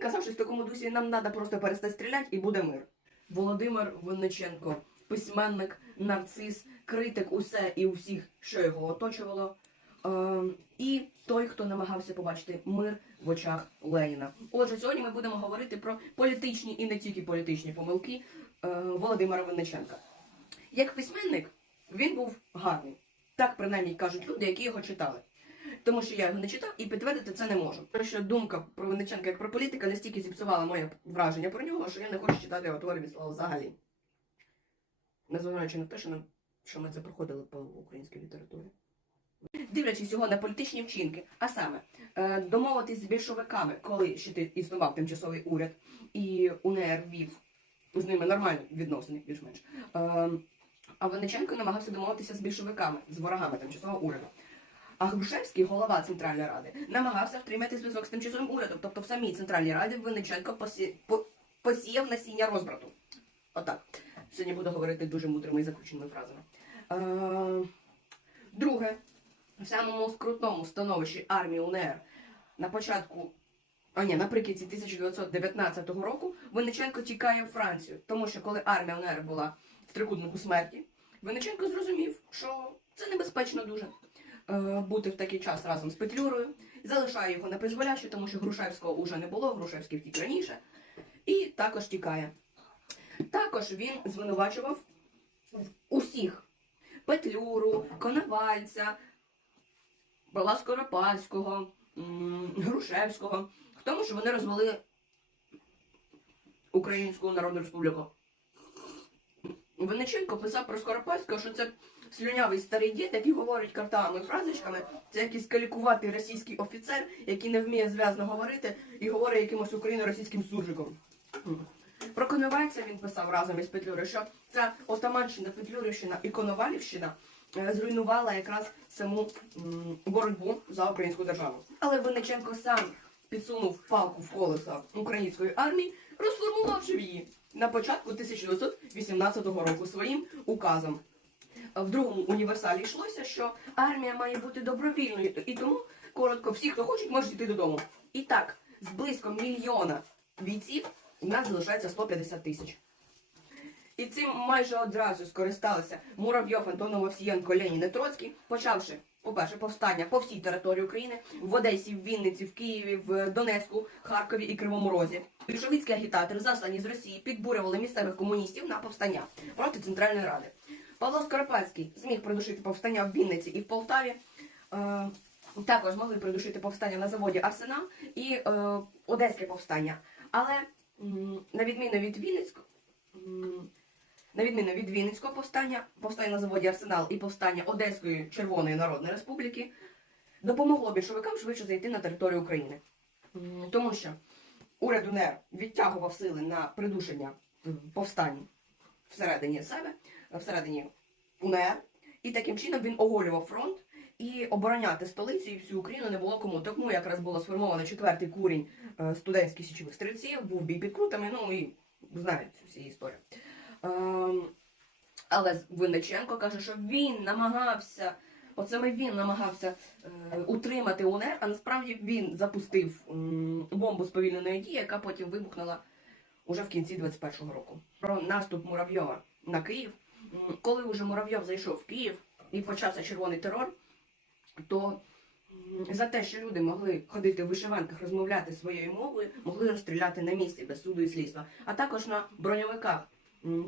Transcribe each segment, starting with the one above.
він казав, що в такому дусі нам треба просто перестати стріляти і буде мир. Володимир Винниченко, письменник, нарцис, критик усе і усіх, що його оточувало. Е, і той, хто намагався побачити мир в очах Леніна. Отже, сьогодні ми будемо говорити про політичні і не тільки політичні помилки е, Володимира Винниченка. Як письменник, він був гарний. Так принаймні кажуть люди, які його читали. Тому що я його не читав і підтвердити це не можу. Тому що думка про Винниченка як про політика настільки зіпсувала моє враження про нього, що я не хочу читати його твори слова взагалі. Незважаючи на те, що, нам, що ми це проходили по українській літературі. Дивлячись його на політичні вчинки, а саме е, домовитись з більшовиками, коли ще ти існував тимчасовий уряд, і УНР вів з ними нормальні відносини, більш-менш. Е, а Винниченко намагався домовитися з більшовиками, з ворогами тимчасового уряду. А Грушевський, голова Центральної Ради, намагався втримати зв'язок з тимчасовим урядом. Тобто в самій Центральній Раді Винниченко посі... по- посіяв насіння розбрату. Отак. Сьогодні буду говорити дуже мудрими і закрученими фразами. Е... Друге, в самому скрутному становищі армії УНР на початку, а ні, наприкінці 1919 року Винниченко тікає в Францію, тому що коли армія УНР була в трикутнику смерті, Винниченко зрозумів, що це небезпечно дуже бути в такий час разом з Петлюрою, залишає його на призволяще, тому що Грушевського вже не було, Грушевський втік раніше, і також тікає. Також він звинувачував усіх Петлюру, Коновальця, Павла Скоропадського, Грушевського, в тому, що вони розвели Українську Народну Республіку. Винниченко писав про Скоропадського, що це слюнявий старий дід, який говорить картами фразочками. Це якийсь калікуватий російський офіцер, який не вміє зв'язно говорити і говорить якимось україно-російським суржиком. Про Коновальця він писав разом із Петлюрою, що ця Отаманщина, Петлюрівщина і Коновалівщина е, зруйнувала якраз саму боротьбу за українську державу. Але Винниченко сам підсунув палку в колеса української армії, розформувавши її на початку 1918 року своїм указом. В другому універсалі йшлося, що армія має бути добровільною, і тому коротко всі, хто хочуть, можуть йти додому. І так, з близько мільйона бійців у нас залишається 150 тисяч. І цим майже одразу скористалися Муравйов, Антонов, Овсієнко, Ленін і Троцький, почавши, по-перше, повстання по всій території України, в Одесі, в Вінниці, в Києві, в Донецьку, Харкові і Кривому Розі. Більшовицькі агітатори, заслані з Росії, підбурювали місцевих комуністів на повстання проти Центральної Ради. Павло Скоропадський зміг придушити повстання в Вінниці і в Полтаві. Е, також змогли придушити повстання на заводі Арсенал і е, Одеське повстання. Але на відміну від Вінницького, на відміну від Вінницького повстання, повстання на заводі Арсенал і повстання Одеської Червоної Народної Республіки допомогло більшовикам швидше зайти на територію України. Тому що уряд УНР відтягував сили на придушення повстань всередині себе, всередині УНР, і таким чином він оголював фронт. І обороняти столицю і всю Україну не було кому. Тому якраз було сформовано четвертий курінь е, студентських січових стрільців, був бій під крутами, ну і знають цю всі історію. Ем, але Винниченко каже, що він намагався, от саме він намагався е, утримати УНР, а насправді він запустив м, бомбу сповільненої дії, яка потім вибухнула уже в кінці 21-го року. Про наступ Муравйова на Київ. Коли вже Муравйов зайшов в Київ і почався червоний терор, то за те, що люди могли ходити в вишиванках, розмовляти своєю мовою, могли розстріляти на місці без суду і слідства. А також на броньовиках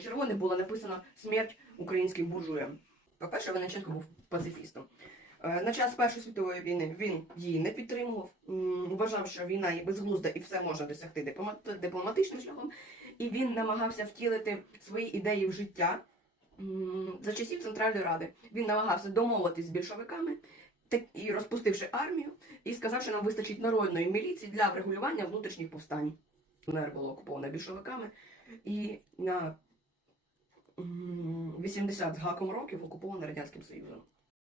червоних було написано смерть українським буржуям. По-перше, Винниченко був пацифістом. Е, На час Першої світової війни він її не підтримував, вважав, що війна є безглузда і все можна досягти дипломатичним шляхом. І він намагався втілити свої ідеї в життя. За часів Центральної Ради він намагався домовитись з більшовиками і розпустивши армію, і сказав, що нам вистачить народної міліції для врегулювання внутрішніх повстань. УНР було окуповане більшовиками, і на 80 з гаком років окуповано Радянським Союзом.